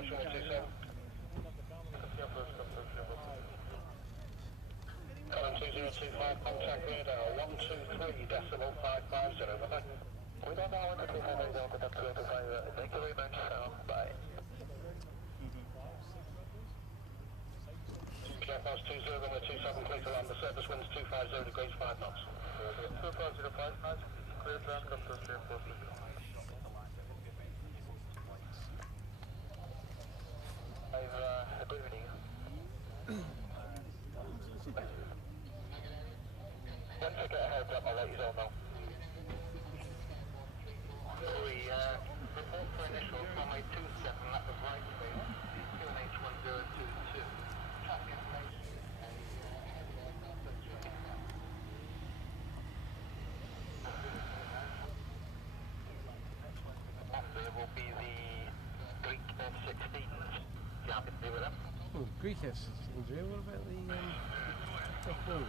Column 2025, contact radar 123.550, over. We don't know when the people may go to the 25. Thank you very much. Bye. Air Force 20, runway 27, clear to land. The surface winds 250 degrees, 5 knots. 2505 knots, clear to land, come to Turkish Air Force. Good evening. Once I get a heads up, I'll let you all know. Report for initial runway 27, that was right space, QNH 1022. Traffic information. There will be the Greek F-16s. You happy to do with them? Oh, Greek F-16s, what about the F-1?